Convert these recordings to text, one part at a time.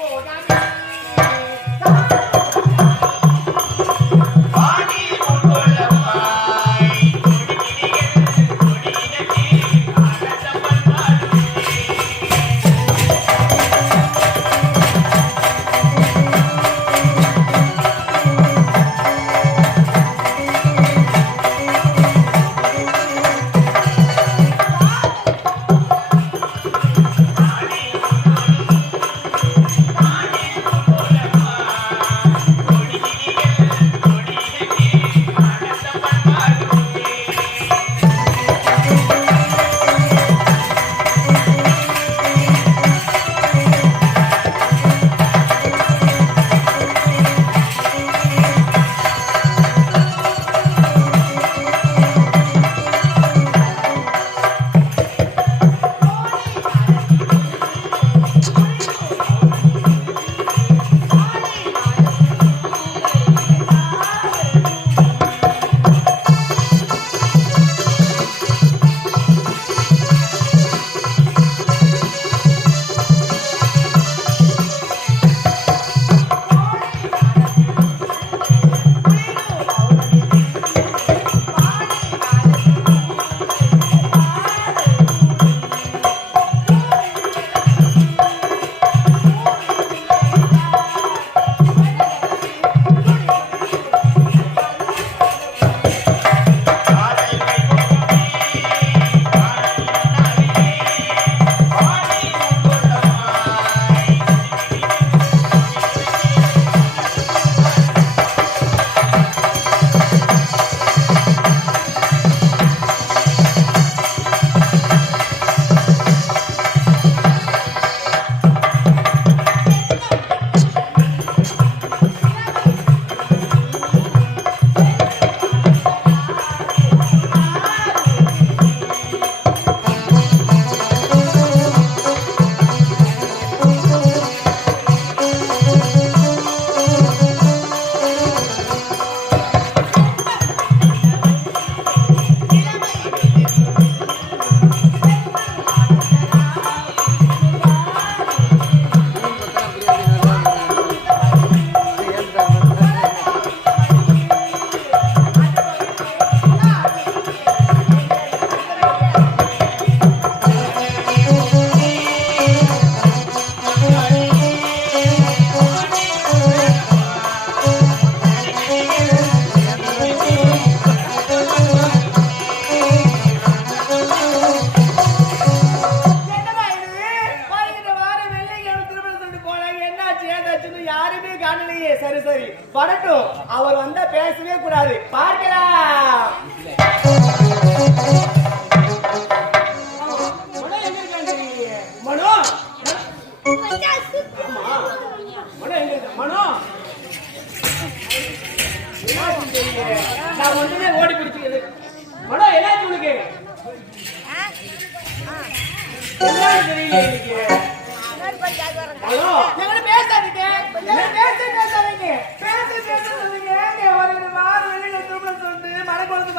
我家面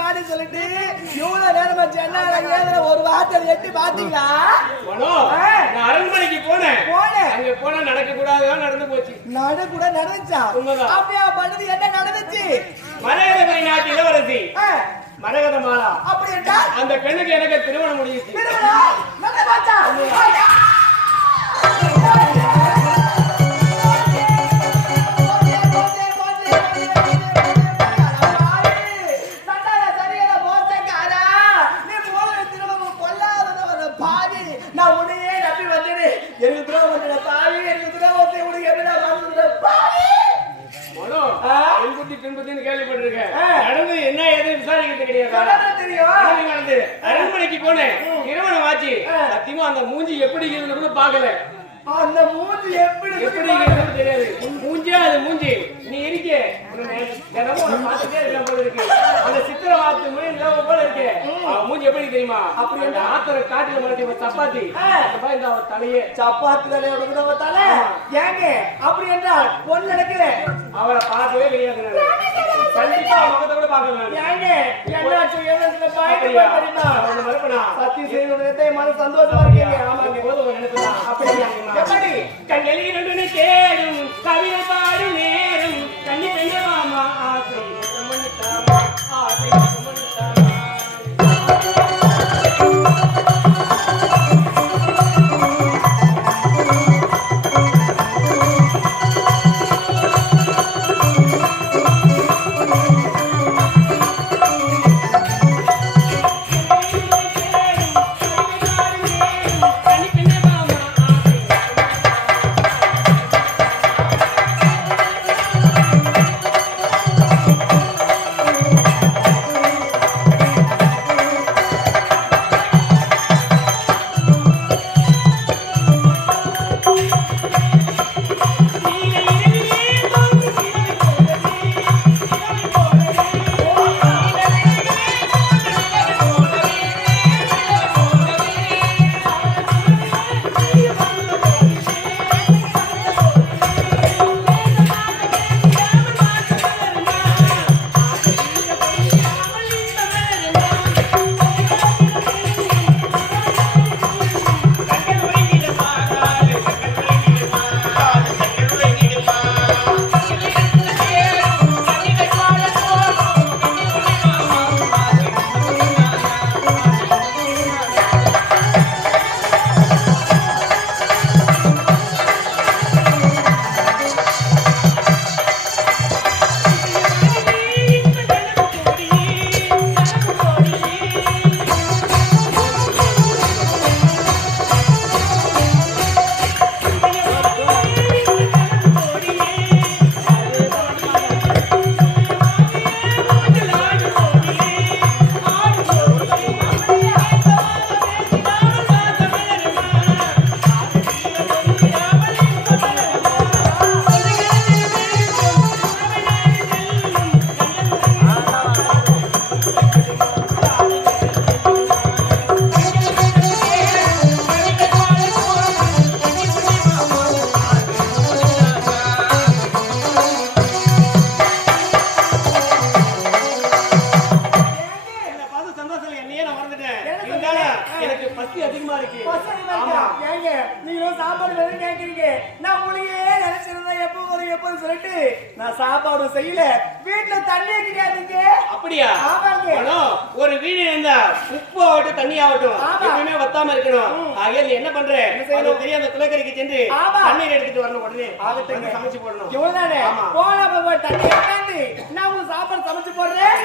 மாடி சொல்லிட்டு இவ்வளவு நேரமா ஏதுல ஒரு வார்த்தை எட்டி பாத்தீங்களா அரண்மனைக்கு போனேன். போனேன். அங்க போனா நடக்க கூடாதுதான் நடந்து போச்சு. நடு கூட நடந்துச்சா. அப்படியா பண்ணது என்ன நடந்துச்சு? மரகதபுரி நாட்டு இளவரசி. மரகத மாலா. அப்படி அந்த பெண்ணுக்கு எனக்கு திருமணம் முடிஞ்சிச்சு. திருமணம்? அந்த மூஞ்சி எப்படி கூட பாக்கல அந்த மூஞ்சி எப்படி எப்படி தெரியாது. மூஞ்சியா அது மூஞ்சி. நீ இருக்கே. தினமும் பார்த்துட்டே இருக்க போல இருக்கு. அந்த சித்திர வாத்து மொழி நிலவ போல இருக்கு. அவன் மூஞ்சி எப்படி தெரியுமா? அப்படி அந்த ஆத்தர காட்டுல சப்பாத்தி. இந்த அவன் தலையே. சப்பாத்தி தலையோட கூட தலை? ஏங்க அப்படி என்றால் பொண்ணு நடக்கல அவரை பார்க்கவே கிடையாது. கண்டிப்பா முகத்தை கூட பார்க்கல நானு. ஏங்க என்னாச்சு ஏதாச்சுல பாயிட்டு? தெரியுமா அவனை மறுப்பனா? மன சந்தோஷமா இருக்கீங்க ஆமாங்க போது. அப்படியா எப்படி தேடும் கவிதை பாடும் செய்யல. வீட்டுல தண்ணி கிடையாதுங்க அப்படியா? ஆமாங்க. ஒரு வீடு இருந்தா உப்பு ஆகட்டும் தண்ணி ஆகட்டும். எப்பவுமே வத்தாம இருக்கணும். ஆகிய நீ என்ன பண்ற? அது தெரியாத குலக்கரைக்கு சென்று. தண்ணீர் எடுத்துட்டு வரணும் உடனே. வந்து சமைச்சு போடணும். இவ்வளவுதானே. போன போய் தண்ணி எடுத்தாந்து நான் உங்களுக்கு சாப்பாடு சமைச்சு போடுறேன்.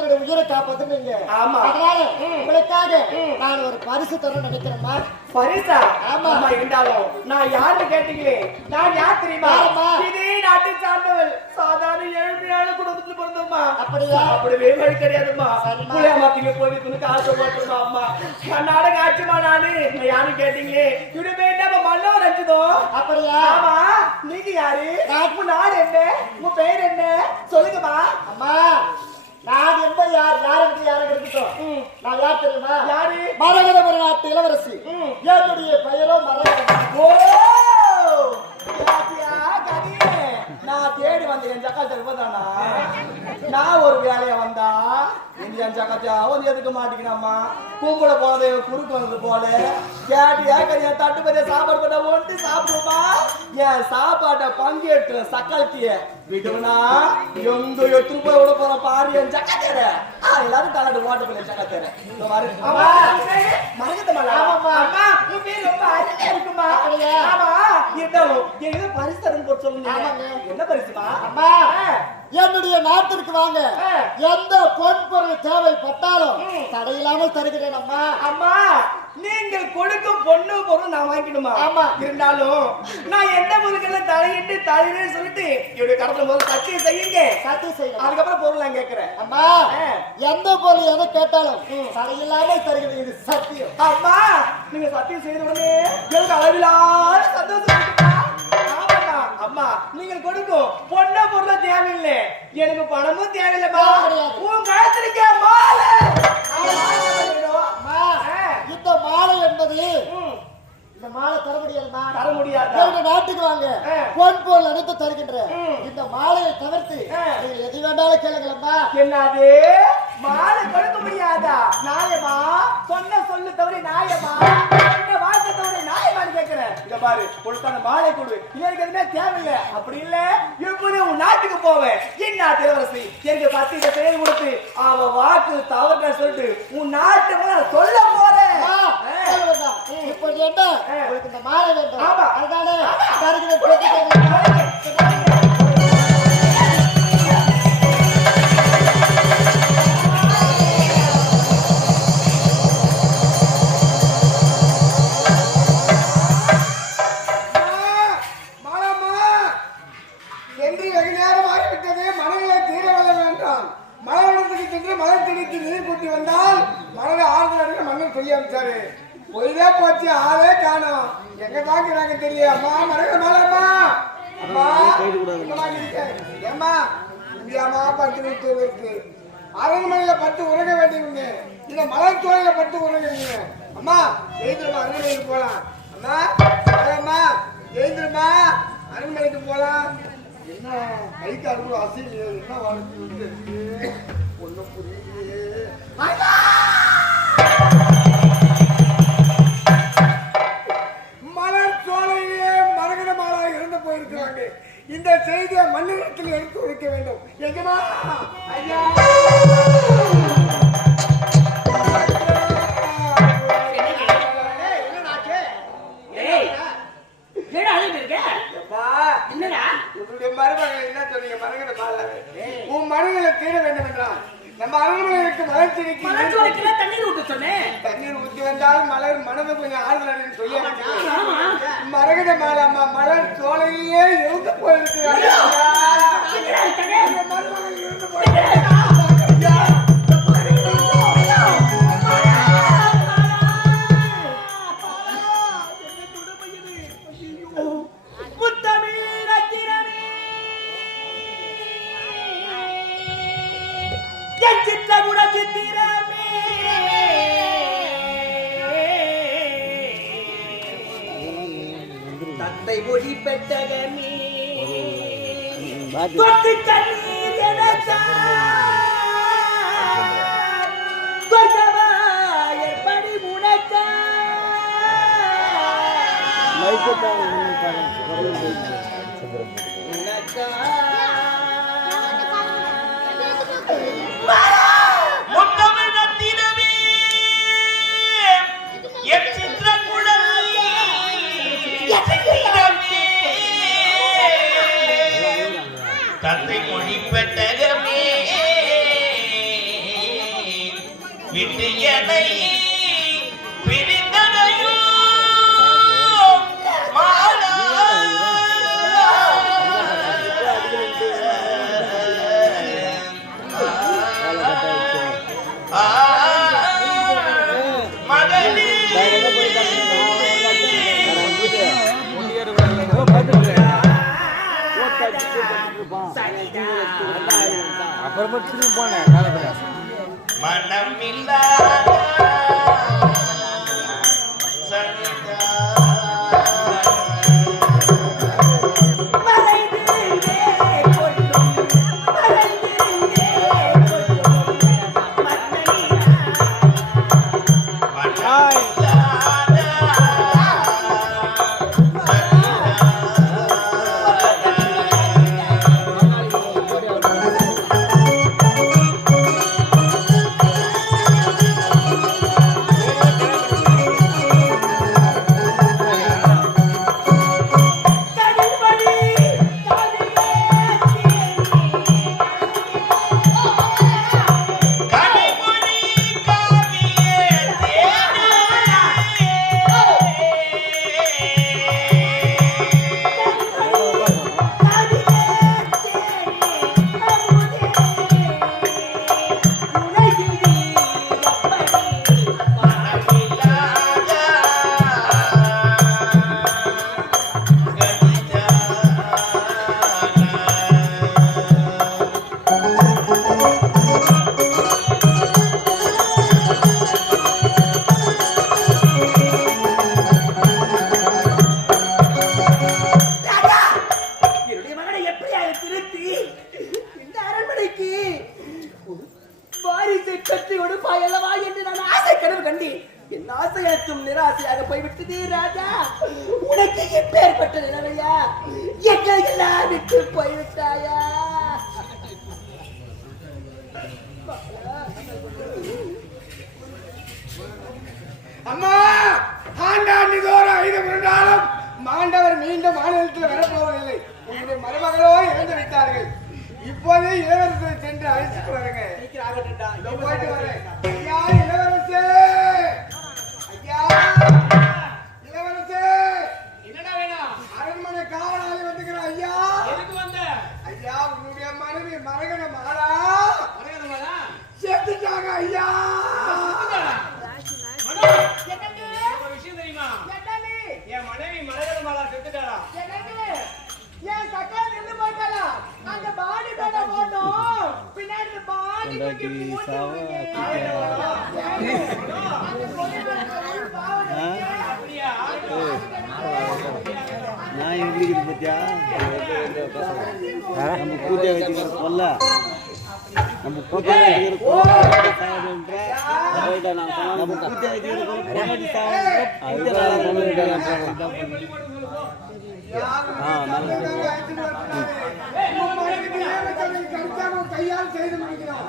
கொடுத்துட உயிரை காப்பாத்துனீங்க. ஆமா. அதனால. உங்களுக்காக. நான் ஒரு பரிசு தரணும்னு நினைக்கிறேன்மா பரிசா? ஆமா. அம்மா இருந்தாலும் நான் யாருன்னு கேட்டீங்களே? நான் யார் தெரியுமா? இதே நாட்டை சார்ந்தவள். சாதாரண ஏழ்மையான குடும்பத்துல பிறந்தோம்மா. அப்படியா? அப்படியே வழி கிடையாதும்மா சரிம்மா. புளியாமாத்திங்க போய் துணுக்கு ஆசைப்பட்டுமா அம்மா. நான் நாடகம் ஆச்சுமா நானு யாரும் கேட்டீங்களே? இனிமே நம்ம மன்னவர் அஞ்சுதோ? அப்படியா? ஆமா. நீங்க யாரு? உன் நாடு என்ன? உன் பெயர் என்ன? சொல்லுங்கம்மா. அம்மா. யார் இருக்கட்டும்? ம். நான் யார் தெரியுமா? யாரு? மரகதபுர நாட்டு இளவரசி. என்னுடைய பெயரோ கதியே? நான் தேடி வந்தேன். என் ஜக்காத்த இருப்பதானா நான் ஒரு வேலையா வந்தா? இந்த என் ஜக்காத்தியா வந்து எதுக்க மாட்டேங்கிறாம்மா கும்பல போனது குறுக்கு வந்தது போல. கேட்டியா கரியா தட்டு பத்திய சாப்பாடு பண்ண ஒன்று சாப்பிடுமா என் சாப்பாட்டை பங்கேற்று சக்காத்திய விடுவனா? எங்க எடுத்துட்டு போய் விட போற பாரு என் ஜக்காத்தேர எல்லாரும் தலாட்டு ஓட்ட போல ஜக்காத்தேர மறக்கத்த ஆமாம்மா. அம்மா உன் பேர் ரொம்ப அருமையா இருக்குமா? ஆமா. இருந்தாலும் பரிசு தரணும் போட்டு சொல்லுங்க. என்ன பரிசுமா? அம்மா. என்னுடைய நாட்டிற்கு வாங்க. எந்த பொன் பொருள் தேவைப்பட்டாலும். தடையில்லாமல் தருகிறேன் அம்மா அம்மா நீங்கள் கொடுக்கும் பொண்ணு பொருள் நான் வாங்கிக்கணுமா ஆமா. இருந்தாலும் நான் எந்த பொருட்களை தலையிட்டு தலையிட்டு சொல்லிட்டு என்னுடைய கடத்துல முதல்ல சத்தியம் செய்யுங்க சத்தியம் செய்யணும் அதுக்கப்புறம் பொருள் நான் கேட்கிறேன் அம்மா. எந்த பொருள் எதை கேட்டாலும் தடையில்லாமல் தருகிறது இது சத்தியம் அம்மா நீங்க சத்தியம் செய்த உடனே எனக்கு அளவிலாத சந்தோஷம். அம்மா நீங்கள் கொடுக்கும் பொண்ண பொருள தேவையில்லை. எனக்கு பணமும் தேவையில்லைம்மா தேவை கிடையாது. உன் கழுத்திருக்க மாலை. இந்த மாலை என்பது இந்த மாலை தர முடியாதுமா? தர முடியாதா? நாட்டுக்கு வாங்க. பொன் பொருள் அனைத்து தருகின்றேன். இந்த மாலையை தவிர்த்து. நீங்கள் எது வேண்டாலும் கேளுங்களம்மா. என்னது? மாலை கொடுக்க முடியாதா? நாயமா சொன்ன சொல்லு தவிர நாயமா சொன்ன வார்த்தை தவிர நாயமான்னு கேட்கிறேன். இத பாரு கொடுத்த அந்த மாலை கொடு. எனக்கு எதுவுமே தேவையில்லை. அப்படி இல்ல எப்படி உன் நாட்டுக்கு போவேன். என்ன தேவரசி? எனக்கு பத்திரிக்கை செயல் கொடுத்து அவ வாக்கு தவறு சொல்லிட்டு உன் நாட்டுக்கு நான் சொல்ல போறேன் அம்மா, ஆ. சொல்ல வேண்டாம். இப்பொழுது என்ன ஆ. உங்களுக்கு இந்த மாலை வேண்டும் ஆமா. அதுதானே ஆமா. தருகிறேன் அசையிலே என்ன வாழ்க்கை ஒன்றும் புரியலையே மலர் சோலையிலே மரகத மாலா இறந்து போயிருக்கிறாங்க இந்த செய்தியை மல்லிகத்தில் எடுத்து வைக்க வேண்டும். எங்கம்மா? உமை ஒளி பெட்டகமே தொட்டு கண்ணீர் எனக்கார் படி விட்டு எனை பிரிந்ததையும் அப்புறமா திரும்பி போனேன். காலப்பிரகாசம் மனமில்லாத ஐயா! விஷயம் தெரியுமா? என் மனைவி மலர நான் எங்களுக்கு பத்தியா நம்ம பூஜை சொல்ல நம்ம கையால் செய்து முடிக்கிறோம்.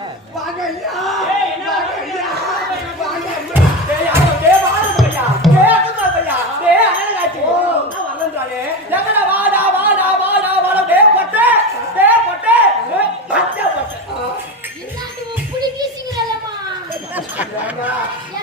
Yeah.